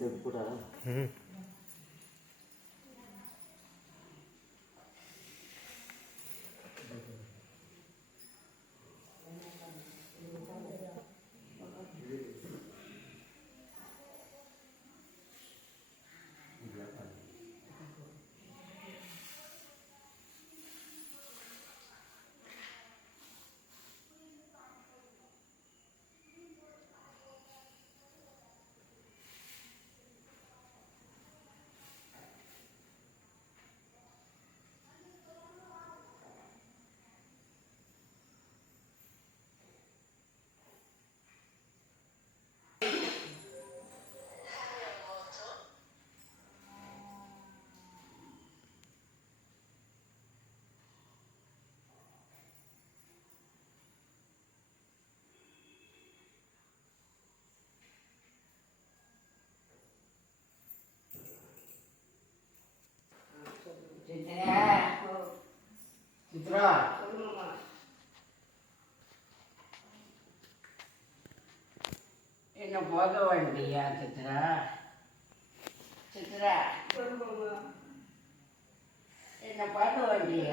కూడా சித்ரா என்ன போக வேண்டியா சித்ரா? சித்ரா என்ன பார்க்க வேண்டிய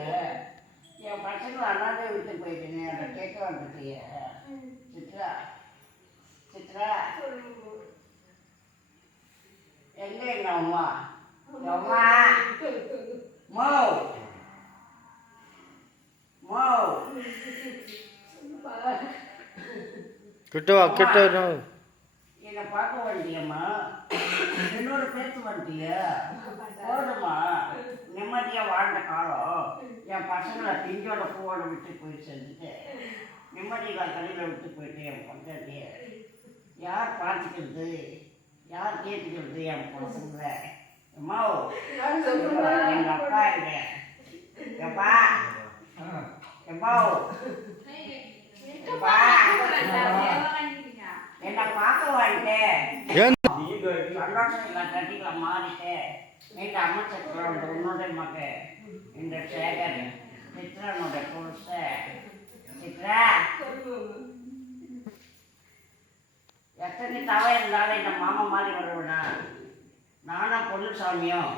என் பசங்களை அண்ணாதே வீட்டுக்கு போயிட்டேனே அதை கேட்க வந்துட்டிய சித்ரா? சித்ரா எங்க எங்க அம்மா? அம்மா மோ மோ கிட்ட வா கிட்ட என்னை பார்க்க வேண்டியம்மா, என்னோட பேச வேண்டிய போதுமா? நிம்மதியாக வாழ்ந்த காலம் என் பசங்களை திஞ்சோட பூவோட விட்டு போய் செஞ்சுட்டு நிம்மதியாக கடையில் விட்டு போயிட்டு என் பொண்டாட்டிய யார் பார்த்துக்கிறது, யார் கேட்டுக்கிறது? என் பசங்களை அம்மா எங்கள் அப்பா எங்க எப்பா எப்பா எப்பா என்னை பார்க்க வந்துட்டேன் சந்தோஷம் கட்டிக்கலாம் மாறிட்டேன். எங்கள் அமைச்சர் உன்னோட மக இந்த சேகர் சித்ரனோட புருஷ சித்ரா எத்தனை தவறு இருந்தாலும் இந்த மாமா மாதிரி வருவேனா? நானும் பொண்ணுசாமியும்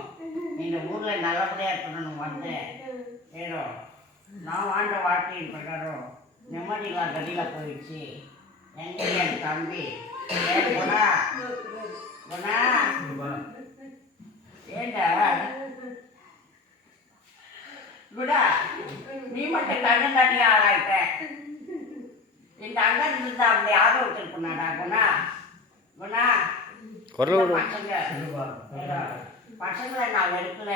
இந்த ஊரில் நல்லபடியாக இருக்கணும்னு வந்தேன். ஏதோ நான் வாழ்ந்த வாழ்க்கையின் பிரகாரம் நிம்மதியாக கடியில் போயிடுச்சு. எங்கே என் தம்பி குணா குணா ஏண்டா குணா நீ மட்டும் கண்ணு ஆளாயிட்ட. இந்த அண்ணன் இருந்தா அப்படி ஆதரவு பண்ணாடா குணா குணா பசங்களை நான் வெறுக்கல,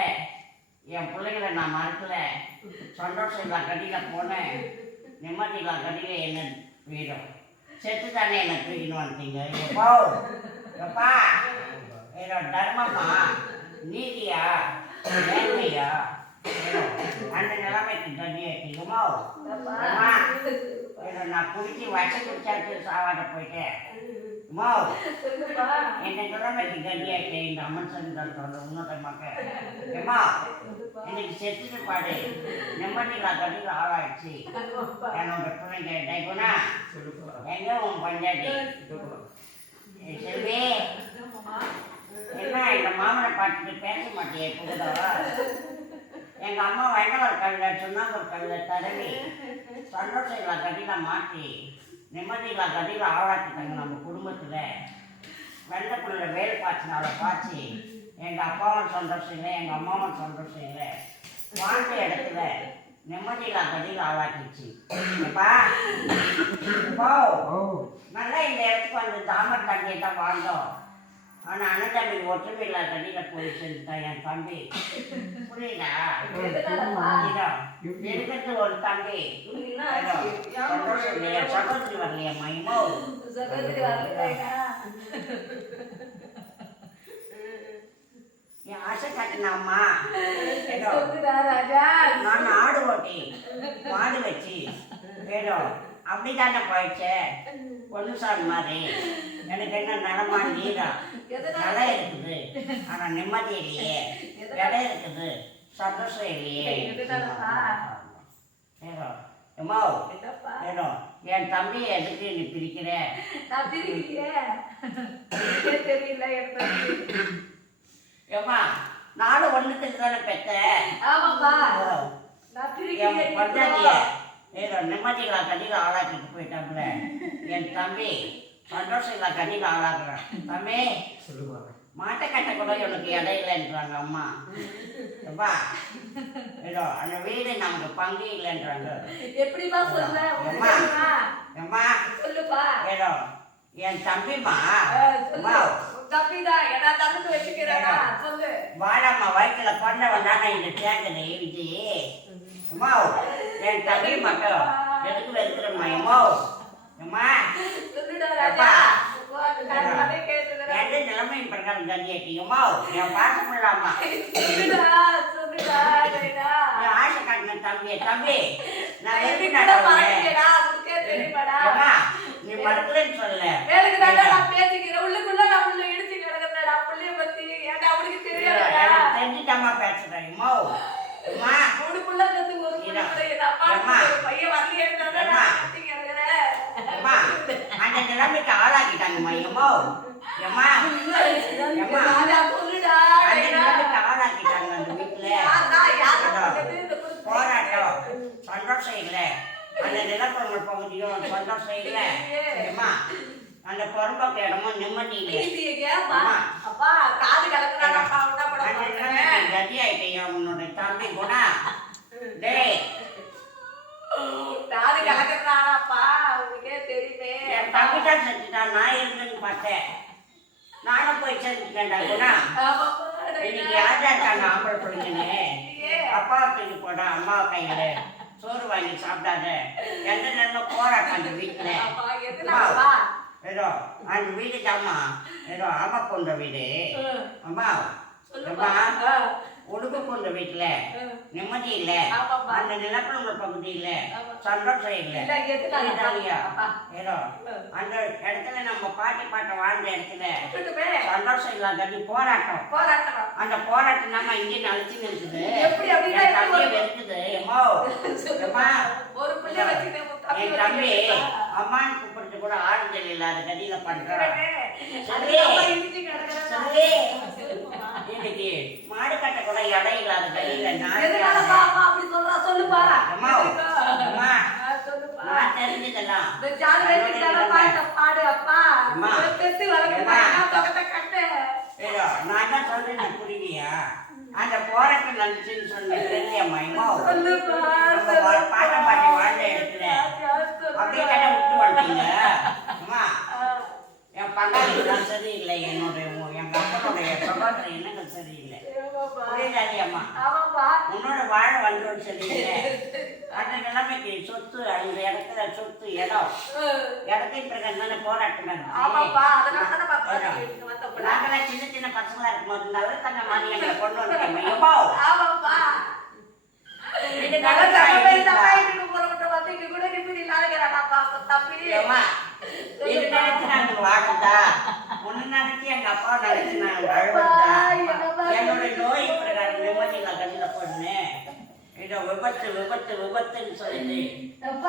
என் பிள்ளைகளை நான் மறுக்கல. சந்தோஷம் இல்லை கடியில் போனேன், நிம்மதியில் கடியில் என்ன வீடும் செத்து தானே என்னை தூக்கின்னு வந்துட்டீங்க. எப்போ எப்பா ஏதோ தர்மமா நீதியா நேர்மையா அந்த நிலைமைக்கு தண்ணியாட்டீங்கம்மா? ஏதோ நான் குடிச்சு வச்ச குடிச்சாச்சு சாவாட போயிட்டேன். அம்மா என்னை நிலைமைக்கு கண்டியாட்டேன். இந்த அம்மன் சொல்ற உன்னோட மக்கள் ஏம்மா எனக்கு செத்துட்டு பாடு நிம்மதியில் கட்டியில் ஆளாயிடுச்சு. என்னோட பிள்ளைங்க டைகுனா எங்க உன் பஞ்சாயத்து செல்வி என்ன இந்த மாமனை பார்த்துட்டு பேச மாட்டேன் புகுதா? எங்கள் அம்மா வெண்ணவர் கல்லில் சுண்ணாம்பு கல்லில் தடவி சந்தோஷங்கள கட்டியில் மாற்றி நிம்மதியில் கட்டியில் ஆளாக்கிட்டாங்க. நம்ம குடும்பத்தில் வெள்ளக்குள்ள வேலை பாய்ச்சினால பாய்ச்சி எங்கள் அப்பாவும் சந்தோஷம் இல்லை, எங்கள் அம்மாவும் சந்தோஷம் இல்லை. வாழ்ந்த இடத்துல நிம்மதியில் கட்டியில் ஆளாக்கிடுச்சு. எப்பா இப்போ நல்லா இந்த இடத்துக்கு வந்து தாமர் தண்ணியை தான் வாழ்ந்தோம். ஆனால் அண்ணன் ஒற்றுமையில்லா கட்டியில் போய் செஞ்சுட்டான் என் தம்பி. புரியுதா? இருக்கிறது ஒரு தம்பி சந்தோஷம் இல்லையா? சகோதரி வரலையா மைமோ? என் ஆசை கட்டினாம்மா நான் ஆடு ஓட்டி மாடு வச்சு ஏதோ அப்படித்தானே போயிடுச்சு. பொண்ணுசாமி மாதிரி எனக்கு என்ன நிலமா நீரா நிலம் இருக்குது, ஆனால் நிம்மதி இல்லையே, இடம் இருக்குது, சந்தோஷம் இல்லையே. ஏதோ எம்மா ஏதோ என் தம்பியை எதுக்கு நீ பிரிக்கிற? நான் பிரிக்கிறேன் தெரியல எனக்கு. ஏம்மா நானும் ஒண்ணுத்துக்கு தானே பெத்த. ஆமாப்பா நான் என் பிரிக்கிறேன். பொண்டாட்டிய ஏதோ நிம்மதிகளா கண்ணில ஆளாக்கிட்டு போயிட்டாப்புல. என் தம்பி சந்தோஷங்களா கண்ணில ஆளாக்குறான். தம்பி மாட்டை கட்ட கூட எனக்கு இடையிலன்றாங்க அம்மா. ஏப்பா ஏதோ அந்த வீடு நமக்கு பங்கு இல்லைன்றாங்க. எப்படிப்பா சொல்ற? ஏம்மா சொல்லுப்பா. ஏதோ என் தம்பிமா தம்பிதான் என்ன தந்துட்டு வச்சுக்கிறேனா சொல்லு. வாழம்மா வயிற்றுல கொண்டவன் தானே இந்த தேர்தலை விஜி. அம்மா என் தம்பி மட்டும் எதுக்கு இருக்கிறம்மா? எம்மோ அம்மா சொல்லுடா ராஜா. எந்த நிலைமையும் பிரகாரம் கண்டியம்மா என் பாசம் இல்லாமா சொல்லுடா ஆசை காட்டின தம்பியை தம்பி நான் எப்படி நீ மறுக்கலன்னு சொல்ல பேசிக்கிறேன் உள்ளுக்குள்ள நான் உள்ள இடிச்சு கிடக்குறேன்டா புள்ளைய பத்தி. ஏன்டா அவனுக்கு தெரியாது தெரிஞ்சுட்டாமா பேசுறேன். அம்மா அம்மா உனக்குள்ள கத்து ஒரு பையன் வரலையே கிடக்குறேன். அம்மா அந்த நிலைமைக்கு ஆளாக்கிட்டாங்கம்மா. எம்மோ அம்மா சொல்லுடா அந்த நிலைமைக்கு ஆளாக்கிட்டாங்க அந்த வீட்டுல. போராட்டம் சந்தோஷம் இல்லை. அந்த நிலப்பரங்கள் பகுதியும் சந்தோஷம் இல்லை. அம்மா அந்த பொறுப்பாக்கு இடமும் நிம்மதி இல்லை. கதி ஆயிட்டையா உன்னோட தம்பி கூட. டேய் காது கலக்குறானாப்பா உனக்கே தெரியுமே. என் தம்பி தான் செத்துட்டான். நான் இருந்துன்னு பார்த்தேன். நானும் போய் சேர்ந்துட்டேன்டா குணா. இன்னைக்கு யாரா இருக்காங்க ஆம்பளை பிள்ளைங்கன்னு? அப்பாவை தூக்கி போட அம்மா கையில சோறு வாங்கி சாப்பிடாத. எந்த நேரமும் போராட்டம் அந்த வீட்டுல. ஏதோ அந்த வீடு தாமா ஏதோ ஆமா கொண்ட வீடு. அம்மா அம்மா உடுப்பு கொண்ட வீட்டுல நிம்மதி இல்ல. அந்த நிலப்பரங்கள் பகுதியில சந்தோஷம் இல்ல. ஏதோ அந்த இடத்துல நம்ம பாட்டி பாட்டை வாழ்ந்த இடத்துல சந்தோஷம் இல்லாத போராட்டம். அந்த போராட்டம் நம்ம இங்கே நடிச்சுன்னு இருக்குது. தம்பியை வெறுக்குது. என் தம்பி அம்மான்னு கூப்பிடுறது கூட ஆறுதல் இல்லாத கதியில பண்றான். இன்னைக்கு மாடு கட்ட கூட இடம் இல்லாத கதியில நான் தெரிஞ்சதெல்லாம் நான் தான் சொல்றேன் புரியலையா? அந்த போராட்டம் நடந்துச்சுன்னு சொன்ன தெரியம்மா. பாட்ட பாட்டி வாழ்ந்த இடத்துல அப்படியே கடை விட்டு வந்துட்டீங்க. அம்மா என் பங்காளிகள்லாம் சரியில்லை. என்னுடைய எங்க அப்பனுடைய சகோதரர் எண்ணங்கள் சரியில்லை. புரியுதாடி அம்மா? உன்னோட வாழ வந்தோடு சரியில்லை. அந்த நிலைமைக்கு சொத்து அந்த இடத்துல சொத்து இடத்தின் பிறகு தானே போராட்டம் நாங்களாம் சின்ன சின்ன பசங்களா இருக்கும் போது நல்ல மாதிரி எங்களை கொண்டு வந்துட்டோம். வாழ்ந்தா ஒன்னு நினைச்சு எங்க அப்பா நினைச்சு நான் வாழ்வதா என்னோட நோய் பிரகாரம் நிம்மதியில கண்ணில போடுனேன். ஏதோ விபத்து விபத்து விபத்துன்னு சொல்லிட்டு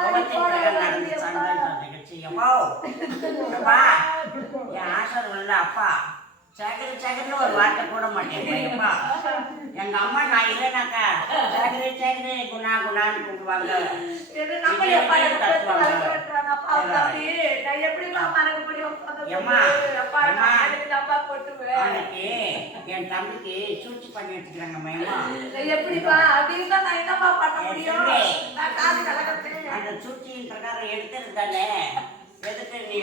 விபத்தின் பிரகாரம் நடந்து சந்தோஷம் நிகழ்ச்சி. அப்பா என் ஆசிரியர் அப்பா சேகரி சேகரின்னு ஒரு வார்த்தை போட மாட்டேன். எங்க அம்மா நான் இல்லைனாக்கா சேகரி சேகரி குணா குணான்னு கூப்பிடுவாங்க. அன்னைக்கு என் தம்பிக்கு சூழ்ச்சி பண்ணி வச்சுக்கிறாங்க. அந்த சூழ்ச்சியின் பிரகாரம் எடுக்கிறது தானே. எதுக்கு நீ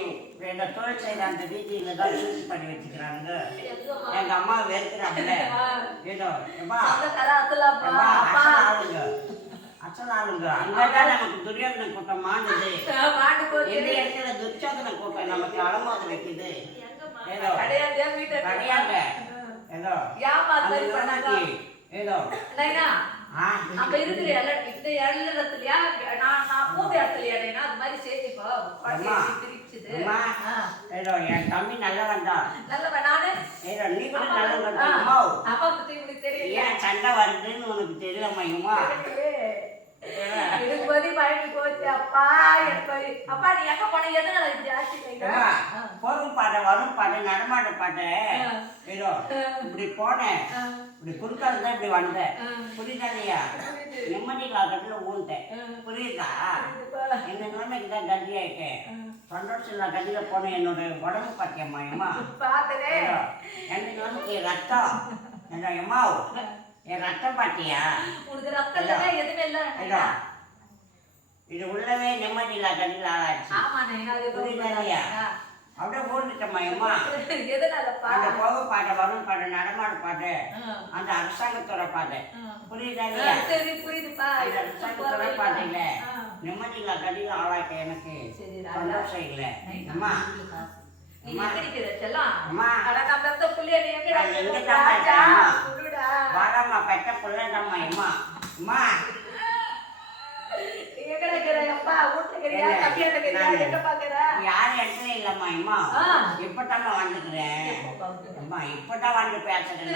எங்க தொழில் செய்த அந்த வீதியில தான் சூழ்ச்சி பண்ணி வச்சுக்கிறாங்க. எங்க அம்மா வெறுக்கிறாங்கல்ல. ஏதோ அசல் ஆளுங்க அங்கதான் நமக்கு துரியோதன கூட்டம் மாண்டுது. இந்த இடத்துல துரியோதன கூட்டம் நமக்கு அலமோத வைக்குது. ஏதோ கிடையாது. ஏதோ ஏதோ அப்ப இருக்கிற இந்த இடத்துலயா நான் போக இடத்துலயா அது மாதிரி சேர்த்துப்போ ஏதோ என் தம்பி நல்லவன் தான். நல்லவன் நானு ஏதோ நீ கூட நல்லவன். அப்பா பத்தி உனக்கு தெரியல. ஏன் சண்டை வருதுன்னு உனக்கு தெரியலம்மா? இதுக்கு பத்தி பயந்து போச்சு அப்பா எனக்கு அப்பா நீ எங்க போன எதனால ஜாஸ்தி போகும் பாட்டு வரும் பாட்டு நடமாட்ட பாட்டு ஏதோ இப்படி போனேன் இப்படி குறுக்கால தான் இப்படி வந்தேன் புரியுதா இல்லையா நிம்மதி காலத்துல ஊன்ட்டேன் புரியுதா எங்க நிலைமைக்கு தான் கட்டி ஆயிட்டேன் சந்தோஷம் இல்லை கட்டியில போனேன் என்னோட உடம்பு பார்த்தியம்மா எம்மா என் நிலைமைக்கு ரத்தம் எம்மா என் ரத்தம் பாத்தியா உனக்கு ரத்தம் எதுவுமே இல்லை இது உள்ளவே நிம்மதி இல்ல கட்டில ஆளாச்சு புரியுதா இல்லையா அப்படியே போட்டுட்டம்மா எம்மா அந்த போக பாட்டை வரும் பாட்டு நடமாடு பாட்டு அந்த அரசாங்கத்தோட பாட்டு புரியுதா இல்லையா அந்த அரசாங்கத்தோட பாட்டு இல்ல நிம்மதி இல்ல கட்டில ஆளாக்க எனக்கு சந்தோஷம் இல்ல அம்மா வாடாமா பெத்த புள்ளதாம்மா எம்மா அம்மா யாரும் இடத்துல இல்லம்மா அம்மா இப்பதான் வந்துக்கிறேன் அம்மா இப்பதான் வந்து பேசுறேன்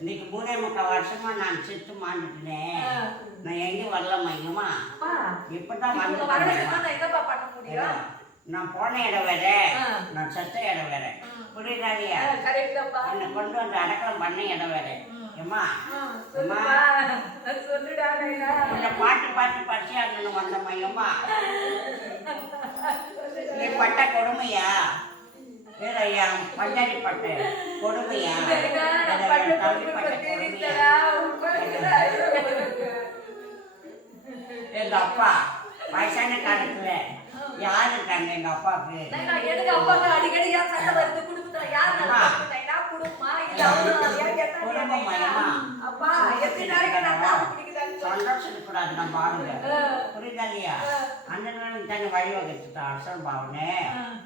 இன்னைக்கு 3.25 வருஷமா நான் செத்து மாண்டுட்டேன் நான் எங்கேயும் வரலம்மா அம்மா இப்பதான் வந்து நான் போன இடம் வேற நான் செத்த இடம் வேற புரியுதா இல்லையா என்னை கொண்டு வந்து அடக்கம் பண்ண இடம் வேற அம்மா அம்மா இந்த பாட்டு பாட்டு பரிசையா இருக்கணும் வந்தம்மா அம்மா நீ பட்ட கொடுமையா வேற ஐயா பஞ்சாயத்து பட்ட கொடுமையா தம்பி பட்ட கொடுமையா எங்க அப்பா வயசான காலத்துல யாரு இருக்காங்க எங்க அப்பாவுக்கு அடிக்கடி குடும்பத்துல யாரு சந்தோஷம் கூடாது நம்ம ஆளுங்க புரியுதா இல்லையா அந்த நேரம் தனி வழி வகிச்சுட்டா அரசன் பாவனே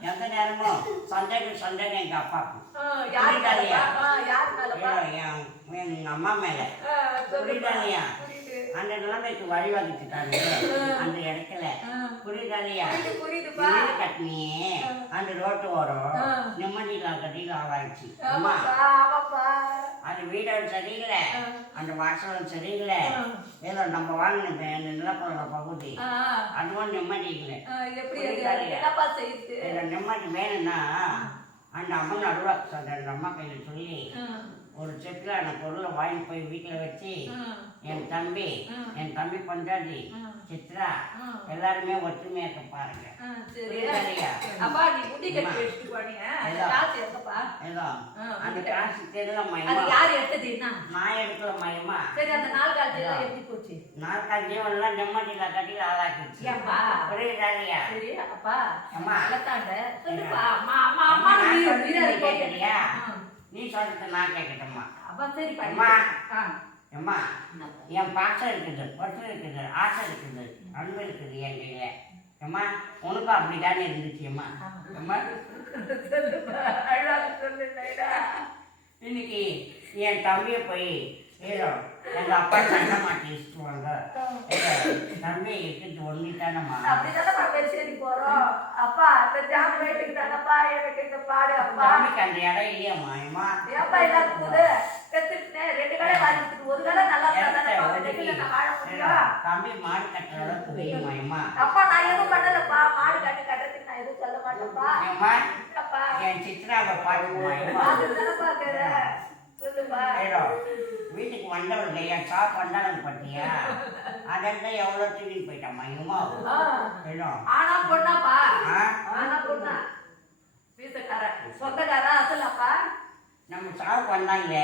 எந்த நேரமும் சந்தேகம் எங்க அப்பாவுக்கு புரியுதா இல்லையா எங்க அம்மா மேல புரியுதா இல்லையா அந்த நிலைமைக்கு வழி வகிச்சுட்டாங்க அந்த இடத்துல புரியுதா இல்லையா வீடு கட்டினியே அந்த ரோட்டு ஓரம் நிம்மதி கட்டில ஆளாயிடுச்சு அம்மா அந்த வீடும் சரியில்லை அந்த வாசலும் சரியில்லை ஏதோ நம்ம வாங்கின நிலப்பட பகுதி அதுவும் நிம்மதி இல்லை நிம்மதி வேணும்னா அந்த அம்மா நடுவாக்கு சொல்ற அந்த அம்மா கையில சொல்லி ஒரு செட்டிலான பொருளை வாங்கி போய் வீட்டில் வச்சு என் தம்பி பஞ்சாதி சித்ரா எல்லாருமே ஒற்றுமையா இருக்க பாருங்க அந்த காசு தெரியலம்மா நான் எடுக்கல மயமா நாள் ஜீவன்லாம் நிம்மதியில கட்டில ஆளாக்கிடுச்சு புரியுதா இல்லையா கேட்கறியா நீ சொல்றது நான் கேட்கட்டம்மா அம்மா என் பாசம் இருக்குது பற்று இருக்குது ஆசை இருக்குது அன்பு இருக்குது என் கையில அம்மா உனக்கும் அப்படித்தானே இருந்துச்சு அம்மா அம்மா இன்னைக்கு என் தம்பியை போய் ஏதோ எங்க அப்பா சண்டை மாட்டி இஷ்டுவாங்க தம்பியை இட்டு ஒன்னிட்டானம்மா தம்பிக்கு அந்த இடம் இல்லையம்மா அம்மா தம்பி மாடு கட்டுறத புரியுமா அம்மா என் சித்ராவை பாட்டுமா வீட்டுக்கு வந்தவங்க என் ஷாப் வந்தாலும் பட்டியா அதெல்லாம் எவ்வளவு தூக்கி போயிட்டம்மா இம்மா ஆனா பொண்ணாப்பா ஆனா பொண்ணா சொந்தக்காரா அசலாப்பா நம்ம சாவுக்கு வந்தாங்க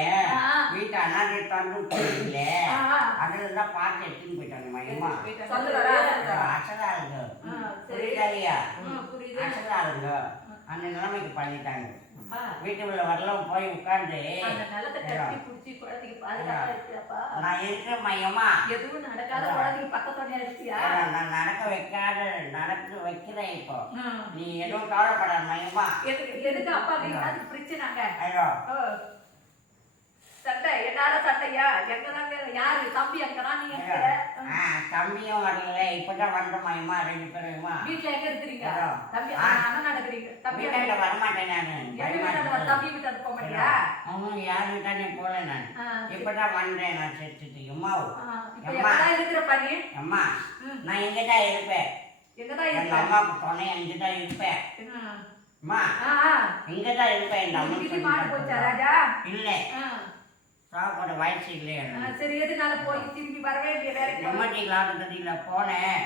வீட்டை அனாதை தந்து இல்ல அதுலதான் பார்த்து எடுத்துன்னு போயிட்டாங்க மயமா அசலா இருங்க புரியுதா இல்லையா அசலா இருங்க அந்த நிலைமைக்கு பண்ணிட்டாங்க வீட்டுக்குள்ள வரலாம் போய் உட்கார்ந்து நான் இருக்கிற மையமா நான் நடக்க வைக்கிறேன் இப்போ நீ எதுவும் கவலைப்படாத மையமா தம்பியும் வரல இப்பதான் வந்தோம்மா 2 பேருமா. வீட்டுல எங்க இருக்கிறீங்க? ஏதோ. தம்பி அண்ணன் நடக்கிறீங்க. தம்பி வீட்டாண்ட வரமாட்டேன் நானு. தம்பி வீட்டாண்ட போக மாட்டியா? அவனும் யார் வீட்டானே போல நான். இப்பதான் வந்தேன் நான் செத்துட்டு. அம்மாவு இருக்கிற பண்ணி அம்மா நான் எங்கதான் இருப்பேன். எங்கதான் எங்க அம்மாவுக்கு துணை எங்கதான் இருப்பேன். அம்மா இங்கதான் இருப்பேன். இந்த அம்மா மாடு போச்சா ராஜா? இல்ல சாப்பாடு வயசு இல்லையா. சரி எதுனால போய் திரும்பி வரவே இல்லையா? வேற எம்மட்டி லாட்டத்தில் போனேன்.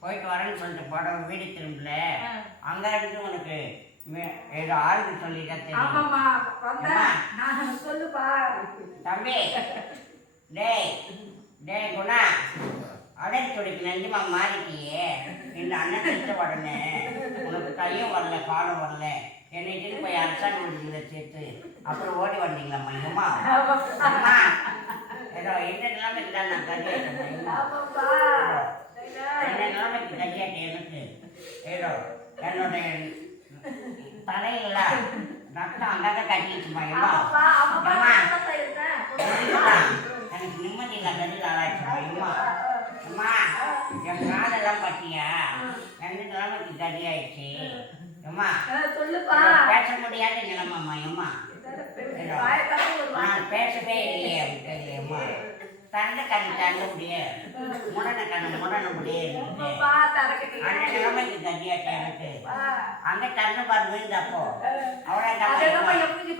போயிட்டு வரேன்னு சொல்லிட்டு போட வீடு திரும்பல. அங்க இருந்து உனக்கு ஏதோ ஆளுக்கு சொல்லிதான் தெரியும். சொல்லுப்பா தம்பி. டேய் டேய் குணா அடல் துடிக்கு நெஞ்சமா மாறிட்டியே. இந்த அண்ணன் திட்ட உடனே உனக்கு கையும் வரல காலம் வரல. என்னை போய் அரசாங்க வீடுகளை சேர்த்து அப்புறம் ஓடி வந்தீங்களா மையமா? அம்மா ஏதோ என்ன நிலைமைக்கு தான் நான் கல்யாணம் என்ன நிலைமைக்கு கல்யாணம் எனக்கு ஏதோ என்னுடைய தலையில ரத்தம் அங்கங்க கட்டிடுச்சு மையமா. எனக்கு நிம்மதி இல்லை கதில் ஆளாச்சு மையமா. அம்மா என் காலெல்லாம் பட்டியா ரெண்டு நிலைமைக்கு கதி ஆயிடுச்சு. அம்மா பேச முடியாத நிலைமாம்மா. அம்மா நான் பேசவே இல்லையே அம்மா. தண்டை கண்ணு தள்ள முடியாது, முடனை கண்ணு முடன முடியாது. அந்த நிலைமைக்கு கதியாட்ட எனக்கு அங்க தண்ணு பாரு விழுந்தப்போ அவளை யார் முடிஞ்சு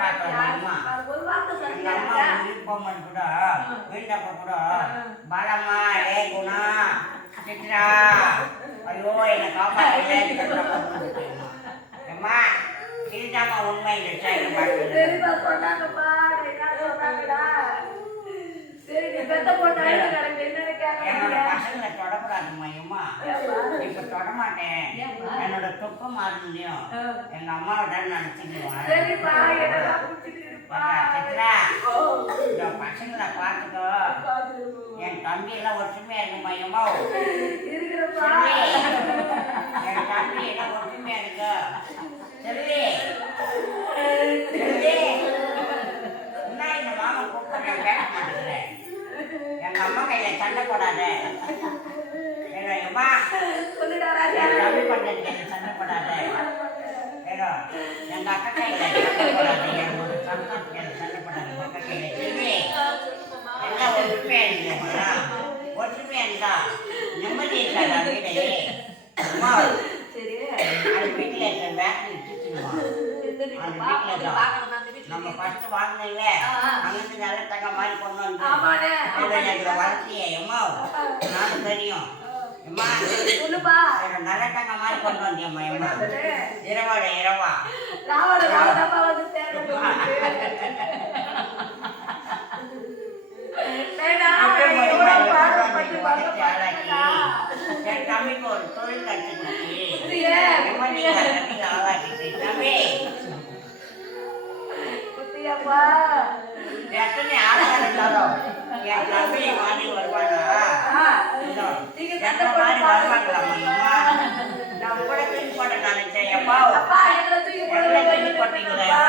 பார்க்கலாமா? எங்க அம்மா விருப்பம் கூட வீண்டப்ப கூட பலமா ஏ குணா சித்ரா ஐயோ என்னை காப்பாற்றல. அம்மா இதுதாம்மா உண்மை. என்னோட பசங்களை தொடக்கூடாதுமா. அம்மா இப்ப தொடமாட்டேன். என்னோட துக்கம் மாறியும் எங்க அம்மாவை தான் நினைச்சுக்குவேன். சித்ரா இந்த பசங்களை பார்த்துக்கோ. என் தம்பி எல்லாம் ஒற்றுமையா இருக்குமா? அம்மா என் தம்பி எல்லாம் ஒற்றுமையா இருக்கு. சரி என்ன இந்த மாமா கூப்பிடுறேன் பேச மாட்டேங்கிறேன். எங்க அம்மா கையில சண்டை போடாத. அம்மா என் தம்பி பண்றதுக்கு சண்டை போடாத. ஏதோ எங்க அக்கா கையில சண்டை போடாத. என்னோட சந்தோஷம் சண்டை போடாத. அக்கா கையில சரி எல்லாம் ஒற்றுமையா இல்லையா? ஒற்றுமையா இருந்தா நிம்மதி இருக்காது வீடு. அம்மா அது வீட்டுல இருக்கிற பேக்கரி நம்ம ஃபர்ஸ்ட் வாங்கினீங்கள அங்கிருந்து நல்ல தங்க மாதிரி கொண்டு வந்து வளர்த்தியே. அம்மா நானும் தெரியும். அம்மா நல்ல தங்க மாதிரி கொண்டு வந்தியம்மா. அம்மா இரவோட இரவா தம்பிக்கு ஒரு தொழில் கற்றுக்கிட்டு ஆளாக்கிட்டு தம்பி எத்தனை ஆளாக இருந்தாலும் என் தம்பி மாதிரி வருவானா? எத்தனை மாதிரி வருவாங்களாம்மா? நான் கூட தூக்கி போட்ட நினைச்சேன். எப்பா எங்களை தூக்கி போட்டீங்களா?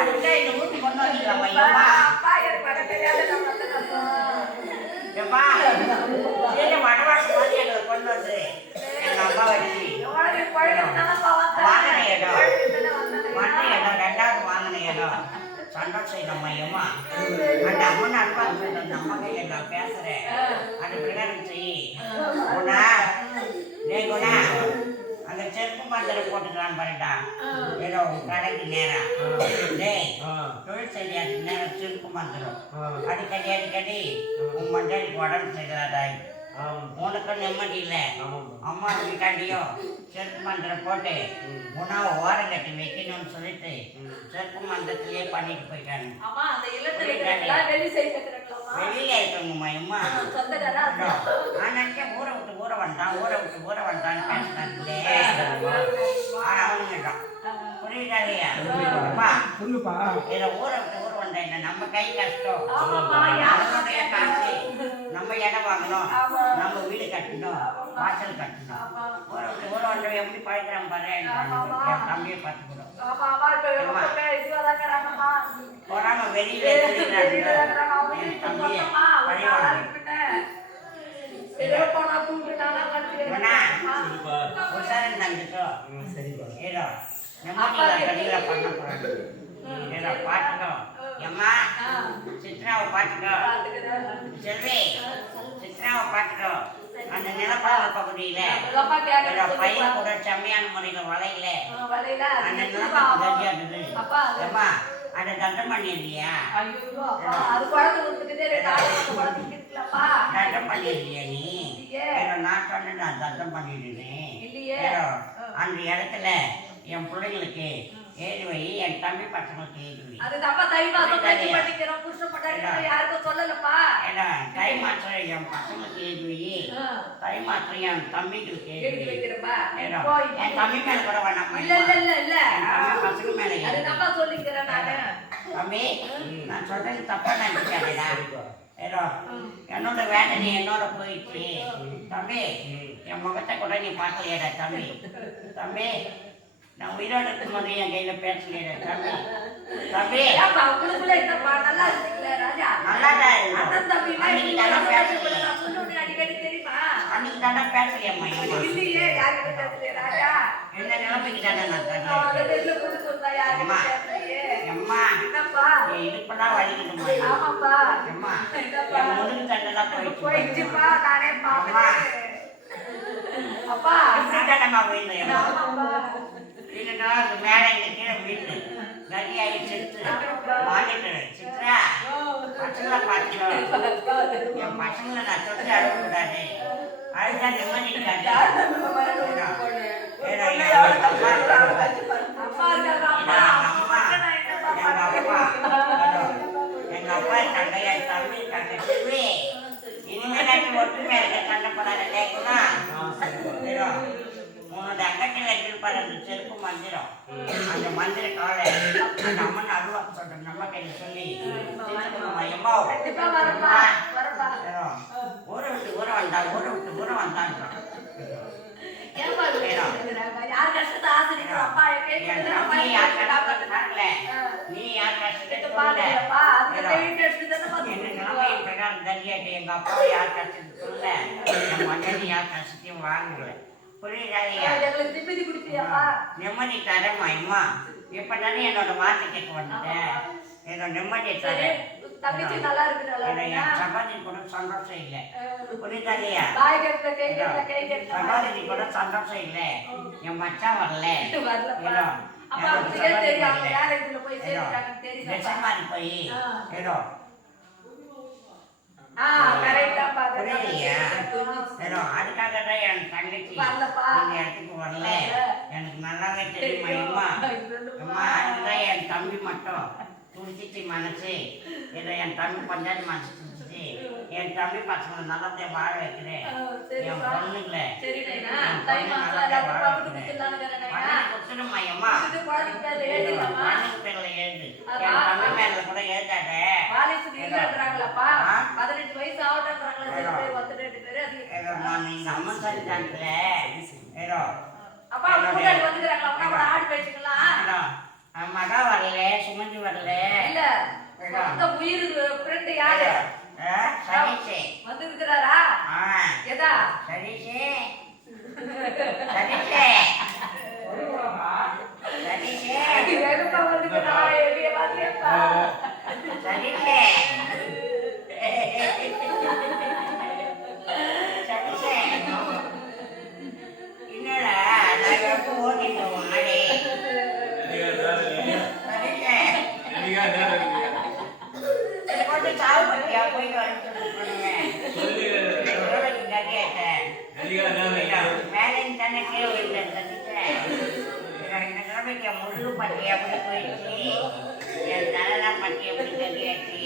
அதுதான் இந்த ஊட்டி கொண்டு வந்தீங்களாம்மா? எப்பா சரி வடவாசு மாதிரி எங்களை கொண்டு வந்து எங்க அம்மா வச்சு வாங்கின இடம் ரெண்டாவது வாங்கின இடம் சந்தோஷம் நம்ம அம்மா. அந்த அம்மன் அன்பாக அந்த அம்மா கையில நான் பேசுறேன். அது பிரகாரம் செய். குணா டே குணா அந்த செருப்பு மாத்திரை போட்டுக்கலாம் பாருடா. ஏதோ கடைக்கு நேரம் டேய் தொழில் செய்யாத நேரம் செருப்பு மாத்திரம் அடிக்கடி அடிக்கடி உன் மஞ்சளுக்கு உடம்பு செய்யலாதாய். உனக்கு நிம்மதி இல்லை. அம்மா வீட்டாண்டியும் செருப்பு மந்திரம் போட்டு உணவை ஓரம் கட்டி வைக்கணும்னு சொல்லிட்டு செருப்பு மந்திரத்திலேயே பண்ணிட்டு போயிட்டாங்க. வெளியில இருக்கணும்மா. அம்மா நான் நினைச்சேன் ஊரை விட்டு ஊரை வந்தான் பேசுறாங்களே அவனுங்கதான் புரியுதா இல்லையா? இதை ஊரை விட்டு ஊரை வந்தேன். நம்ம கை கஷ்டம் நம்மளுடைய காசு. நம்ம இடம் வாங்கணும், நம்ம வீடு கட்டணும், வாசல் கட்டணும். ஊரை விட்டு ஊரை வந்தவன் எப்படி பழக்கிறான் பாரு. என் தம்பியை பார்த்துக்கணும். போறாம வெளியில உஷாரன் தந்துட்டோ ஏதோ நெம்மதியில கடியில பண்ண போறாங்க ஏதோ பாத்துக்கோ எம்மா சித்ராவை பாத்துக்கோ செல்வி சித்ராவை பாத்துக்கோ அந்த நிலப்பால பகுதியில பையன் கூட செம்மையான முறையில வளையல அந்த நிலப்பால கடியா இருந்தது எம்மா அதை தண்டம் பண்ணிடுறியா தண்டம் பண்ணிடுறியா நீ நான் சொன்னேன் நான் தண்டம் பண்ணிடுறேன் அந்த இடத்துல என் பிள்ளைங்களுக்கு ஏறி வை என் தம்பி பசங்களுக்கு ஏறி வை தை மாற்றம் என் பசங்களுக்கு ஏறி வை தை மாற்றம் என் தம்பிங்களுக்கு ஏறி வை என் தம்பி மேல கூட வேணாம் பசங்க மேல தம்பி நான் சொல்றது தப்பா நினைக்காதடா ஏதோ என்னோட வேதனை என்னோட போயிடுச்சு தம்பி என் முகத்தை கூட நீ பார்க்கலையடா தம்பி தம்பி நான் உயிரோட இருக்கும்போது என் கையில பேசலையா தம்பி தம்பி அன்னைக்கு தானே பேசலையம்மா என்ன நிலைமைக்கு தானே நான் அம்மா என் இடுப்பெல்லாம் வலிக்கணுமா அம்மா என் முதுகு தண்டெல்லாம் போயிடுச்சுப்பா அப்பா தானம்மா போயிருந்தேன் இல்லைன்னா அது மேலே இந்த கீழே வீட்டு நதியாகி செத்து வாங்கிட்டு சித்ரா பசங்களை பார்த்துக்கணும் என் பசங்களை நான் தொட்டு அழுகக்கூடாது அழுதா நிம்மதி இருக்காது எங்க அப்பா தங்கையா தம்பி தங்கை செல்வி இனிமேல் ஒற்றுமையா இருக்க சண்டை போடாத கேட்குமா உன்னோட அங்கத்தில் இருப்பாரு அந்த செருப்பு மந்திரம் அந்த மந்திர காலை அந்த அம்மன் அருவா சொல்ற நம்ம கையில சொல்லி ஊரை விட்டு ஊரம் வந்தான் ஊரை விட்டு ஊரம் வந்தான் நீ யார் கஷ்டத்துக்கு எங்க அப்பா யார் கஷ்டத்துக்கு சொல்ல என் மகன் யார் கஷ்டத்தையும் வாங்கல நிம்மதி தரேம்மா அம்மா இப்பதானே என்னோட வார்த்தை கேட்க வந்துட்டேன் என்னோட நிம்மதி தரேன் சகோதரி கூட சந்தோஷம் இல்லை புரியுதாலையா சகோதரி கூட சந்தோஷம் இல்லை என் மச்சான் வரல போய் ஏதோ அதுக்காக தான் என் தங்கச்சி இந்த இடத்துக்கு வரல எனக்கு நல்லாவே தெரியுமா அம்மா அதுதான் என் தம்பி மட்டும் துடிச்சிச்சு மனசு ஏதோ என் தம்பி பஞ்சாயத்து மனசு துடிச்சிச்சு என் தம்பி பசங்களை நல்லபடியா வாழ வைக்கிறேன் என் பொண்ணுங்கள கொடுத்துடுமா அம்மா மண்ணுக்கு பேர்ல எழுது என் தம்பி மேல கூட எழுதாத அம்மன் சொல்லிட்டாங்கல ஏதோ மகா வரல சுமந்தி வரல சதீஷே வந்துருக்கிறாரா எதா சதீஷே சதீஷே சதீஷே சதீஷே என்னடா நான் எப்போ ஓட்டிட்டு மாடே போட்டு சாவு பத்தியா போயிட்டு வர மேலே தானே கீழே விழுந்தேன் இந்த கிழமைக்கு முழு பட்டி அப்படி போயிடுச்சு என் தலைலாம் பட்டி எப்படி கட்டியாச்சு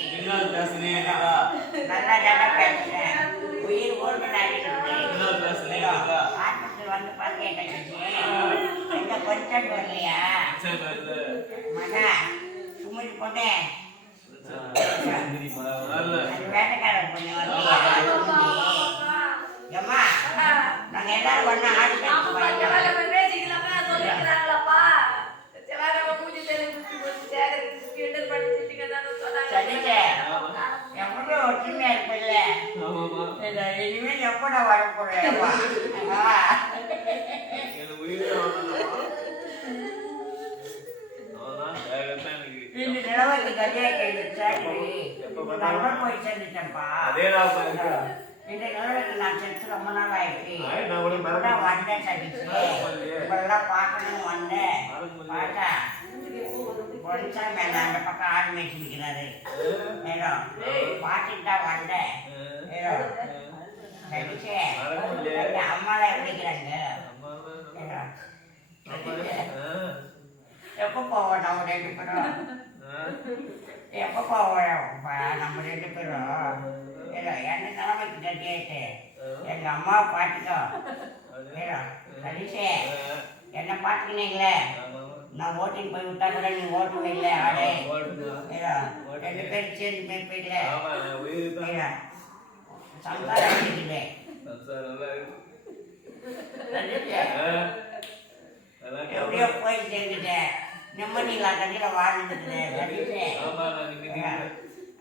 நல்லா தானே பேசுறேன் உயிர் ஓர்வு ஆஸ்பத்திரி வந்து பத்தியை கட்டிச்சு எங்க கொஞ்சம் வரலையா மகா சுமதி போட்டே வேலைக்காரர் பண்ணி வரலையா ஏம்மா நாங்க எல்லாரும் ஒண்ணா ஆடி ஒற்றுமையா இருப்பில்ல இனிமேல் எப்படா வரப்போறேன் சரியா கேள்வி நண்பர் போய் சேர்ந்துட்டேன்ப்பா இந்த நிலவுக்கு நான் செத்து ரொம்ப நாள் ஆயிடுச்சு இப்பதான் வந்தேன் சதிச்சு இப்பெல்லாம் பார்க்கணும்னு வந்தேன் பார்த்தா பொலிசா மேல அந்த பக்கம் ஆடு மேய்ச்சி நிற்கிறாரு ஏதோ பார்த்துட்டு தான் வந்தேன் ஏதோ சதிச்சு அம்மாலாம் எப்படிக்கிறாங்க எப்போ போவோம் நம்ம 2 பேரும் எப்போ போவோம் நம்ம 2 பேரும் ஏதோ என்ன நிலைமைக்கு கட்டியாயிட்டு எங்க அம்மாவை பார்த்துக்கோ ஏதோ சதீஷே என்ன பார்த்துக்கினீங்களே நான் ஓட்டிங் போய் விட்டா கூட நீ ஓட்டுவே இல்லை ஆடு ஏதோ 2 பேரும் சேர்ந்து மேய்ப்பீங்களே ஏதோ சம்சாரம் இருக்குது எப்படியோ போய் சேர்ந்துட்டேன் நிம்மதியில்லா கட்டியில் வாழ்ந்துட்டு சதீஷே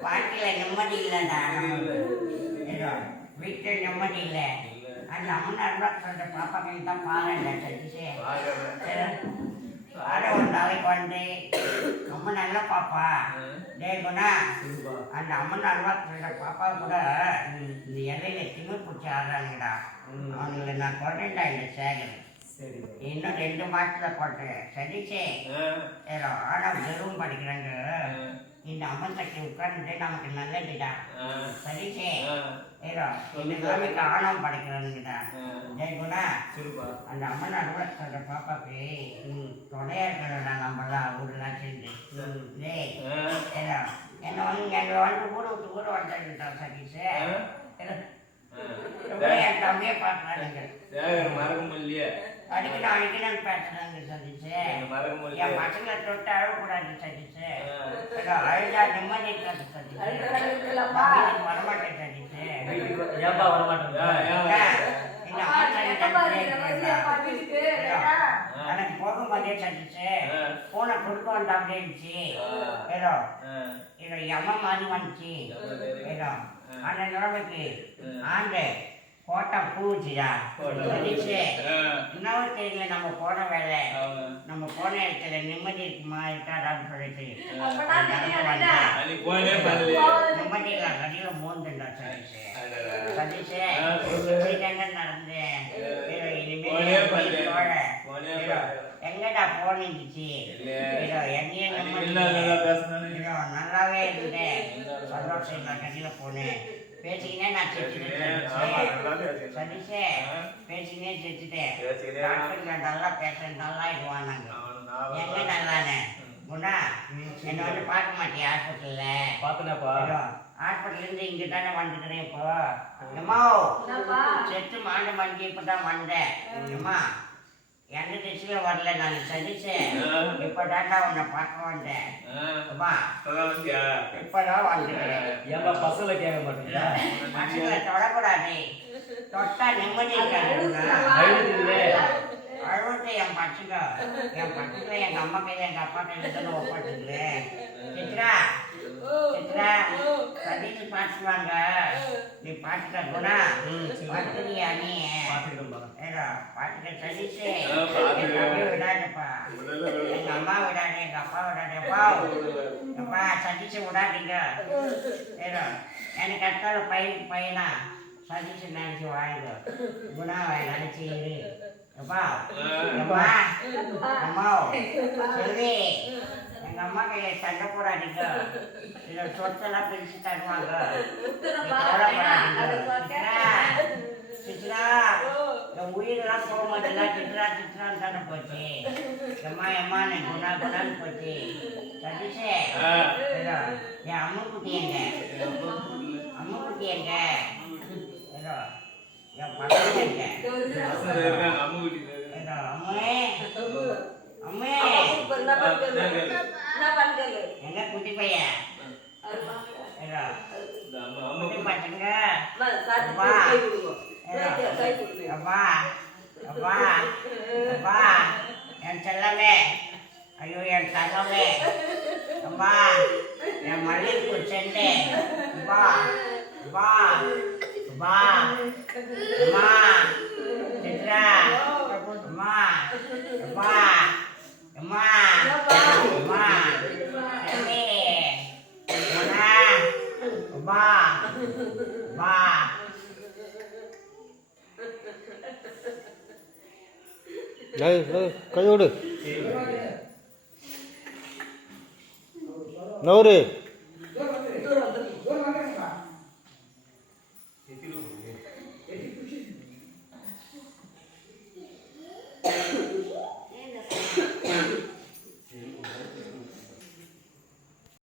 வாழ்க்கையில் நிம்மதி இல்லைடா ஏதோ வீட்டில் நிம்மதி இல்லை அந்த அம்மன் சொல்ற பாப்பா கை தான் பாருங்க சதிச்சு பாட ஒரு நாளைக்கு வந்து ரொம்ப நல்ல பாப்பா டே குணா அந்த அம்மன் சொல்ற பாப்பா கூட இந்த இலையில திமிர் பிடிச்சி ஆடுறாங்கடா அவனுங்களை நான் கொண்டேன்டா இந்த சேகர் இன்னும் 2 மாசத்துல போட்டேன் சதிச்சே ஏதோ ஆடம் வெறும் படிக்கிறாங்க இந்த அம்மன் சக்தி உட்கார்ந்துட்டு நமக்கு நல்லதுடா சதிச்சே ஏதோ இந்த நிலைமைக்கு ஆணவம் படைக்கிறானுங்கடா ஜெய் குணா அந்த அம்மன் அலுவலக சொல்ற பாப்பாக்கு தொடையா இருக்கிறடா நம்மளாம் ஊரெல்லாம் சேர்ந்து டேய் ஏதோ என்ன வந்து எங்களை வந்து ஊரை விட்டு ஊரை வந்துட்டா சதீஷ் என் தம்பியே பார்க்கறானுங்க அடிக்கணும் பேசுறாங்க சதீஷ் என் பசங்களை தொட்டு அழக்கூடாது சதீஷ் அழுதா நிம்மதி இருக்காது சதீஷ் வரமாட்டேன் சதீஷ் எனக்கு போகும்போதே சதீஷ் போனை கொடுக்க வந்தா அப்படின்னுச்சு ஏதோ ஏதோ எம்ம மாதிரி வந்துச்சு ஏதோ அந்த நிலைமைக்கு ஆண்டு கோட்டை பூச்சிடா சதீஷ் இன்னும் தெரியல நம்ம போன வேலை நம்ம போன இடத்துல நிம்மதி இருக்குமா இருக்காதான்னு சொல்லிட்டு நிம்மதி இல்லை கடியில மூந்துண்டா சதீஷ் சதீஷ் நடந்தேன் எங்கடா போனிச்சு என்னையும் நல்லாவே இருந்தேன் சந்தோஷம் கட்டில போனேன் பேசிக்கினே நான் செத்துட்டேன் சதீஷே பேசிக்கினே செத்துட்டேன் டாக்டர் நல்லா பேசுறேன் நல்லா இதுவானாங்க எங்க நல்லானே குணா என்ன வந்து பார்க்க மாட்டியா ஹாஸ்பிட்டல்ல ஹாஸ்பிட்டல் இருந்து இங்க தானே வந்துக்கிறேன் இப்போ அம்மா செத்து மாண்டு மண்டி இப்பதான் வந்தேன் அம்மா எந்த திசையில வரல நான் சதிச்சேன் இப்பதான்டா உன்னை பார்க்க வந்தேன் அம்மா இப்பதான் வந்துக்கிறேன் பசங்களை கேட்க மாட்டேங்க பசங்களை தொடக்கூடாது தொட்டா நிம்மதி அழுவட்டு என் பசங்க எங்க அம்மா கையில எங்க அப்பா கையில தானே ஒப்பாட்டுங்களேன் சித்ரா சித்ரா சதீஷ் பார்த்துவாங்க நீ பார்த்துக்க குணா பார்த்துக்கிறியா நீ ஏதோ பார்த்துக்க சதீஷ் விடாதுப்பா எங்க அம்மா விடாது எங்க அப்பா விடாதுப்பா அப்பா சதீஷ் விடாதீங்க ஏதோ எனக்கு அடுத்தால பையனா சதீஷ் நினைச்சு வாங்க குணா நினைச்சு இரு அப்பா அம்மா அம்மா செல்வி எங்க அம்மா கையில சண்டை போடாதீங்க இதை சொத்தெல்லாம் பிரிச்சு தருவாங்க சித்ரா என் உயிரெல்லாம் போக மாட்டேங்களா சித்ரான்னு தானே போச்சு எம்மா நீ குணான்னு போச்சு சதீஷே என் அம்முக்குட்டி எங்க ஏதோ என் பசங்க எங்க அம்மே எங்க குட்டி பையன் பசங்க என் செல்லமே ஐயோ என் தங்கமே அம்மா என் மல்லிகைப்பூ செண்டு வா வா வா அம்மா சித்ரா அம்மா வா அம்மா அம்மா கை விடு நவரு